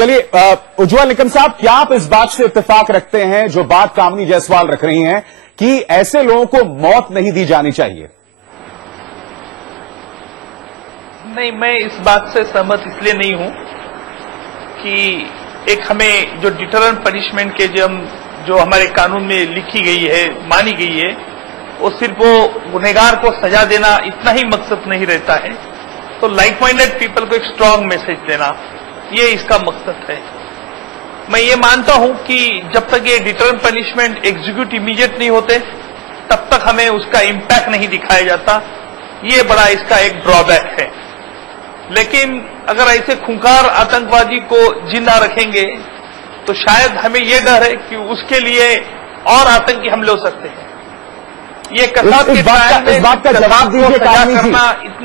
चलिए उज्ज्वल निकम साहब, क्या आप इस बात से इत्तेफाक रखते हैं जो बात कामिनी जायसवाल रख रही हैं कि ऐसे लोगों को मौत नहीं दी जानी चाहिए? नहीं, मैं इस बात से सहमत इसलिए नहीं हूं कि एक हमें जो डिटरेंट पनिशमेंट के जो हमारे कानून में लिखी गई है, मानी गई है, वो सिर्फ वो गुनहगार को सजा देना इतना ही मकसद नहीं रहता है। तो लाइक माइंडेड पीपल को एक स्ट्रांग मैसेज देना, ये इसका मकसद है। मैं ये मानता हूं कि जब तक ये डिटरेंट पनिशमेंट एग्जीक्यूट इमीडिएट नहीं होते तब तक हमें उसका इम्पैक्ट नहीं दिखाया जाता। ये बड़ा इसका एक ड्रॉबैक है। लेकिन अगर ऐसे खूंखार आतंकवादी को जिंदा रखेंगे तो शायद हमें ये डर है कि उसके लिए और आतंकी हमले हो सकते हैं। ये इस बात का जवाब दीजिए कामिनी जी,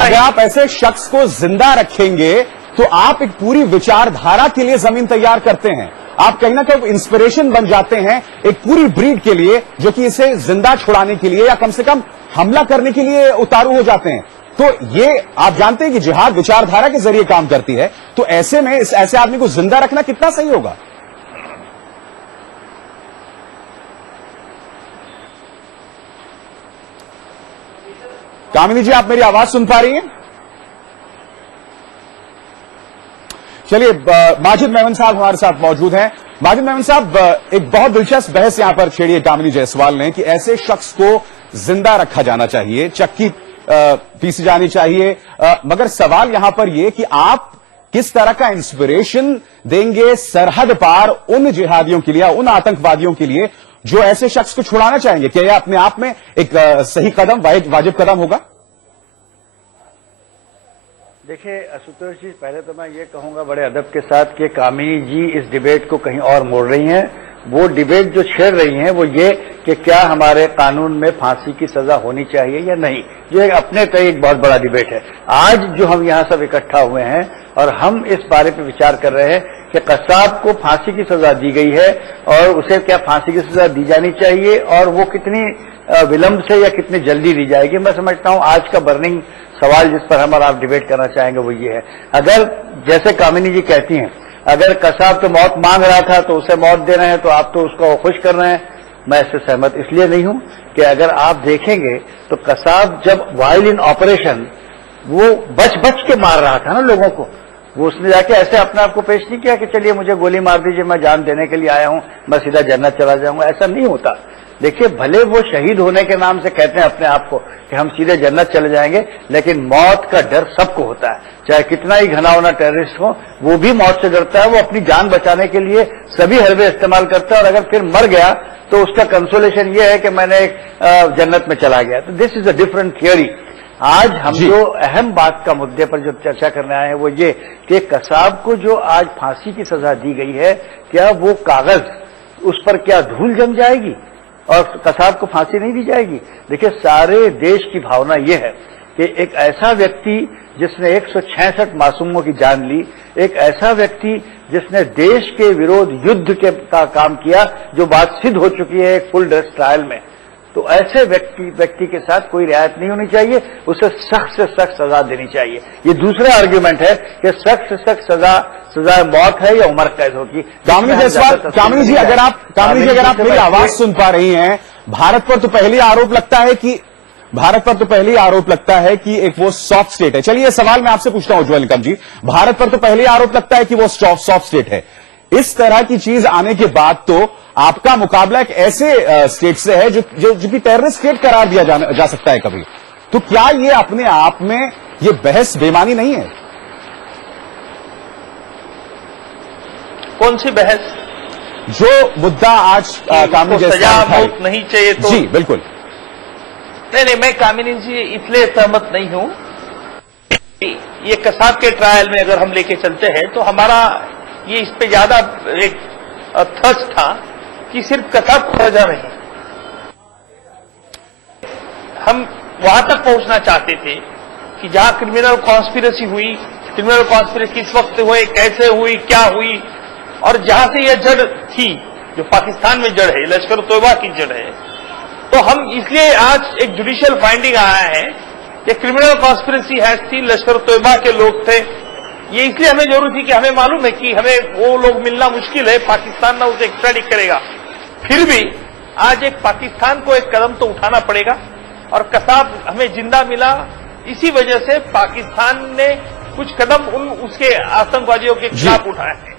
अगर आप ऐसे शख्स को जिंदा रखेंगे तो आप एक पूरी विचारधारा के लिए जमीन तैयार करते हैं। आप कहीं ना कहीं इंस्पिरेशन बन जाते हैं एक पूरी ब्रीड के लिए, जो कि इसे जिंदा छुड़ाने के लिए या कम से कम हमला करने के लिए उतारू हो जाते हैं। तो ये आप जानते हैं कि जिहाद विचारधारा के जरिए काम करती है, तो ऐसे में इस ऐसे आदमी को जिंदा रखना कितना सही होगा? कामिनी जी, आप मेरी आवाज सुन पा रही हैं? चलिए, माजिद मेमन साहब हमारे साथ मौजूद हैं। माजिद मेमन साहब, एक बहुत दिलचस्प बहस यहां पर छेड़ी है कामिनी जायसवाल ने कि ऐसे शख्स को जिंदा रखा जाना चाहिए, चक्की पीसी जानी चाहिए, मगर सवाल यहां पर यह कि आप किस तरह का इंस्पिरेशन देंगे सरहद पार उन जिहादियों के लिए, उन आतंकवादियों के लिए जो ऐसे शख्स को छुड़ाना चाहेंगे? क्या यह अपने आप में एक सही कदम, वाजिब कदम होगा? देखिए आशुतोष जी, पहले तो मैं ये कहूंगा बड़े अदब के साथ कि कामिनी जी इस डिबेट को कहीं और मोड़ रही हैं। वो डिबेट जो छेड़ रही हैं वो ये कि क्या हमारे कानून में फांसी की सजा होनी चाहिए या नहीं, जो एक अपने तय एक बहुत बड़ा डिबेट है। आज जो हम यहाँ सब इकट्ठा हुए हैं और हम इस बारे पर विचार कर रहे हैं कि कसाब को फांसी की सजा दी गई है और उसे क्या फांसी की सजा दी जानी चाहिए और वो कितनी विलंब से या कितनी जल्दी दी जाएगी। मैं समझता हूं आज का बर्निंग सवाल जिस पर हम और आप डिबेट करना चाहेंगे वो ये है, अगर जैसे कामिनी जी कहती हैं अगर कसाब तो मौत मांग रहा था तो उसे मौत दे रहे हैं तो आप तो उसको खुश कर रहे हैं, मैं इससे सहमत इसलिए नहीं हूं कि अगर आप देखेंगे तो कसाब जब वाइल इन ऑपरेशन वो बच बच के मार रहा था ना लोगों को, वो उसने जाके ऐसे अपने आप को पेश नहीं किया कि चलिए मुझे गोली मार दीजिए, मैं जान देने के लिए आया हूं, मैं सीधा जन्नत चला जाऊंगा। ऐसा नहीं होता। देखिए, भले वो शहीद होने के नाम से कहते हैं अपने आप को कि हम सीधे जन्नत चले जाएंगे, लेकिन मौत का डर सबको होता है। चाहे कितना ही घनावना टेररिस्ट हो, वो भी मौत से डरता है। वो अपनी जान बचाने के लिए सभी हरबे इस्तेमाल करता है और अगर फिर मर गया तो उसका कंसोलेशन ये है कि मैंने एक जन्नत में चला गया। तो this is a different theory. आज हम जो अहम बात का मुद्दे पर जो चर्चा करने आए हैं वो ये कि कसाब को जो आज फांसी की सजा दी गई है, क्या वो कागज उस पर क्या धूल जम जाएगी और कसाब को फांसी नहीं दी जाएगी? देखिए, सारे देश की भावना यह है कि एक ऐसा व्यक्ति जिसने 166 मासूमों की जान ली, एक ऐसा व्यक्ति जिसने देश के विरोध युद्ध का काम किया, जो बात सिद्ध हो चुकी है एक फुल ड्रेस ट्रायल में, तो ऐसे व्यक्ति के साथ कोई रियायत नहीं होनी चाहिए, उसे सख्त से सख्त सजा देनी चाहिए। ये दूसरा आर्ग्यूमेंट है कि सख्त से सख्त सजा मौत है या उम्र कैद होगी। कामिनी जायसवाल, कामिनी जी अगर आप मेरी आवाज सुन पा रही हैं, भारत पर तो पहले आरोप लगता है कि एक वो सॉफ्ट स्टेट है। चलिए सवाल मैं आपसे पूछता हूं उज्ज्वल निकम जी, भारत पर तो पहले आरोप लगता है कि वो सॉफ्ट स्टेट है। इस तरह की चीज आने के बाद तो आपका मुकाबला एक ऐसे स्टेट से है जो कि टेररिस्ट स्टेट करार दिया जा सकता है कभी। तो क्या ये अपने आप में ये बहस बेमानी नहीं है? कौन सी बहस? जो मुद्दा आज कामिनी जायसवाल मौत नहीं चाहिए तो जी बिल्कुल नहीं, मैं कामिनी जी इसलिए सहमत नहीं हूं। ये कसाब के ट्रायल में अगर हम लेके चलते हैं तो हमारा ये इस पे ज्यादा एक थ्रस्ट था कि सिर्फ कसाब को सजा नहीं, हम वहां तक पहुंचना चाहते थे कि जहां क्रिमिनल कॉन्स्पिरेसी हुई, क्रिमिनल कॉन्स्पिरेसी किस वक्त हुई, कैसे हुई, क्या हुई, और जहां से यह जड़ थी जो पाकिस्तान में जड़ है, लश्कर तोयबा की जड़ है। तो हम इसलिए आज एक जुडिशियल फाइंडिंग आया है कि क्रिमिनल कॉन्स्पिरेसी हैज थी, लश्कर तोयबा के लोग थे ये इसलिए हमें जरूरत थी कि हमें मालूम है कि हमें वो लोग मिलना मुश्किल है, पाकिस्तान ना उसे एक्स्ट्राडिट करेगा। फिर भी आज एक पाकिस्तान को एक कदम तो उठाना पड़ेगा, और कसाब हमें जिंदा मिला इसी वजह से पाकिस्तान ने कुछ कदम उसके आतंकवादियों के खिलाफ उठाए हैं।